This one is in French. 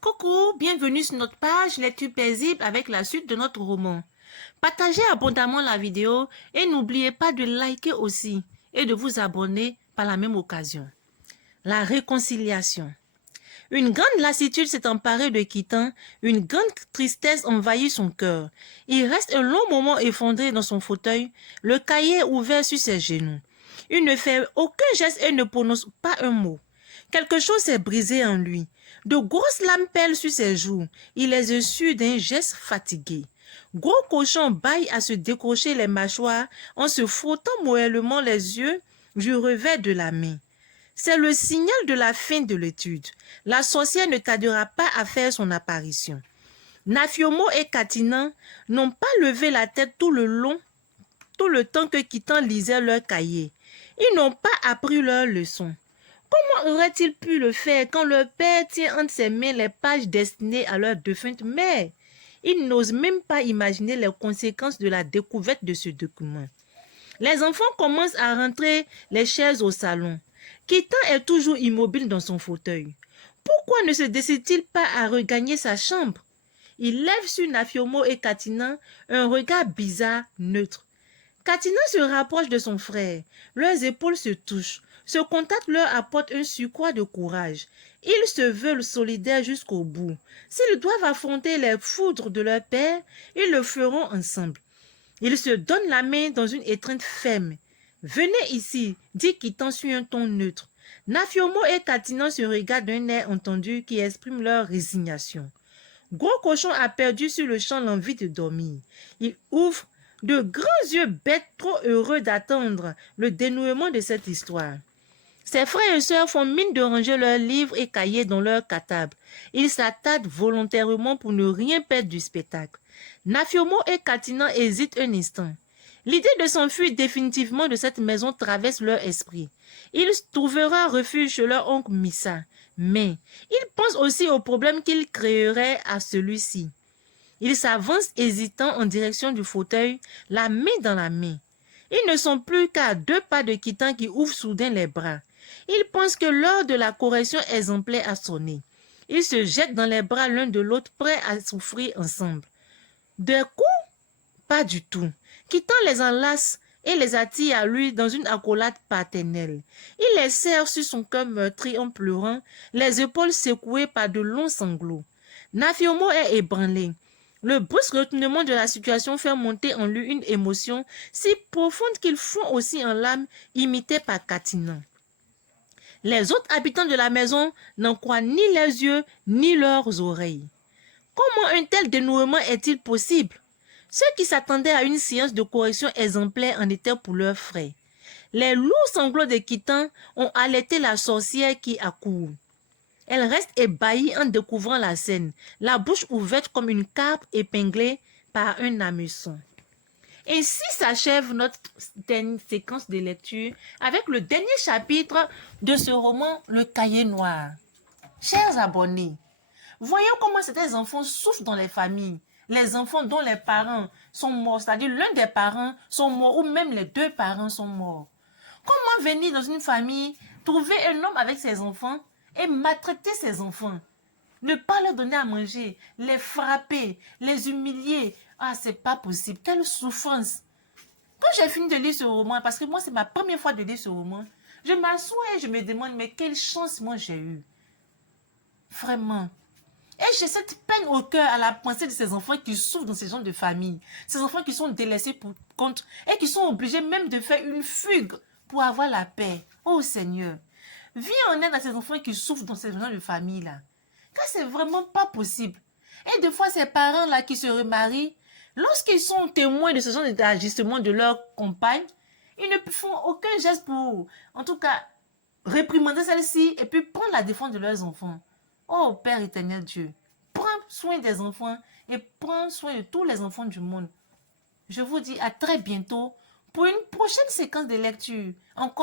Coucou, bienvenue sur notre page Lecture paisible avec la suite de notre roman. Partagez abondamment la vidéo et n'oubliez pas de liker aussi et de vous abonner par la même occasion. La réconciliation. Une grande lassitude s'est emparée de Kitan, une grande tristesse envahit son cœur. Il reste un long moment effondré dans son fauteuil, le cahier ouvert sur ses genoux. Il ne fait aucun geste et ne prononce pas un mot. Quelque chose s'est brisé en lui. De grosses lames pèlent sur ses joues. Il les essuie d'un geste fatigué. Gros Cochon bâille à se décrocher les mâchoires en se frottant moellement les yeux du revers de la main. C'est le signal de la fin de l'étude. La sorcière ne tardera pas à faire son apparition. Nafiomo et Katina n'ont pas levé la tête tout le temps que Kitan lisait leur cahier. Ils n'ont pas appris leur leçon. Comment auraient-ils pu le faire quand leur père tient entre ses mains les pages destinées à leur défunte mère? Ils n'osent même pas imaginer les conséquences de la découverte de ce document. Les enfants commencent à rentrer les chaises au salon. Kitan est toujours immobile dans son fauteuil. Pourquoi ne se décide-t-il pas à regagner sa chambre? Il lève sur Nafiomo et Katina un regard bizarre, neutre. Katina se rapproche de son frère. Leurs épaules se touchent. Ce contact leur apporte un surcroît de courage. Ils se veulent solidaires jusqu'au bout. S'ils doivent affronter les foudres de leur père, ils le feront ensemble. Ils se donnent la main dans une étreinte ferme. « Venez ici », dit Kitan sur un ton neutre. Nafiomo et Katina se regardent d'un air entendu qui exprime leur résignation. Gros Cochon a perdu sur le champ l'envie de dormir. Il ouvre de grands yeux bêtes trop heureux d'attendre le dénouement de cette histoire. Ses frères et sœurs font mine de ranger leurs livres et cahiers dans leur cartable. Ils s'attardent volontairement pour ne rien perdre du spectacle. Nafiomo et Katina hésitent un instant. L'idée de s'enfuir définitivement de cette maison traverse leur esprit. Ils trouvera refuge chez leur oncle Missa. Mais ils pensent aussi au problème qu'ils créeraient à celui-ci. Ils s'avancent hésitant en direction du fauteuil, la main dans la main. Ils ne sont plus qu'à 2 pas de Kitan qui ouvre soudain les bras. Ils pensent que l'heure de la correction exemplaire a sonné. Ils se jettent dans les bras l'un de l'autre, prêts à souffrir ensemble. D'un coup, pas du tout. Kitan les enlace et les attire à lui dans une accolade paternelle. Il les serre sur son cœur meurtri en pleurant, les épaules secouées par de longs sanglots. Nafiomo est ébranlé. Le brusque retournement de la situation fait monter en lui une émotion si profonde qu'il fond aussi en larmes, imité par Katina. Les autres habitants de la maison n'en croient ni leurs yeux ni leurs oreilles. Comment un tel dénouement est-il possible? Ceux qui s'attendaient à une séance de correction exemplaire en étaient pour leurs frais. Les lourds sanglots de Kitan ont alerté la sorcière qui accourt. Elle reste ébahie en découvrant la scène, la bouche ouverte comme une carpe épinglée par un hameçon. Ainsi s'achève notre séquence de lecture avec le dernier chapitre de ce roman, Le Cahier Noir. Chers abonnés, voyons comment certains enfants souffrent dans les familles. Les enfants dont les parents sont morts, c'est-à-dire l'un des parents sont morts ou même les 2 parents sont morts. Comment venir dans une famille, trouver un homme avec ses enfants et maltraiter ses enfants? Ne pas leur donner à manger, les frapper, les humilier. Ah, c'est pas possible. Quelle souffrance. Quand j'ai fini de lire ce roman, parce que moi, c'est ma première fois de lire ce roman, je m'assois et je me demande, mais quelle chance moi j'ai eue. Vraiment. Et j'ai cette peine au cœur à la pensée de ces enfants qui souffrent dans ces genres de famille. Ces enfants qui sont délaissés pour compte et qui sont obligés même de faire une fugue pour avoir la paix. Oh Seigneur, viens en aide à ces enfants qui souffrent dans ces genres de famille-là. Car c'est vraiment pas possible. Et des fois, ces parents-là qui se remarient, lorsqu'ils sont témoins de ce genre d'ajustement de leur compagne, ils ne font aucun geste pour, en tout cas, réprimander celle-ci et puis prendre la défense de leurs enfants. Oh Père éternel Dieu, prends soin des enfants et prends soin de tous les enfants du monde. Je vous dis à très bientôt pour une prochaine séquence de lecture. Encore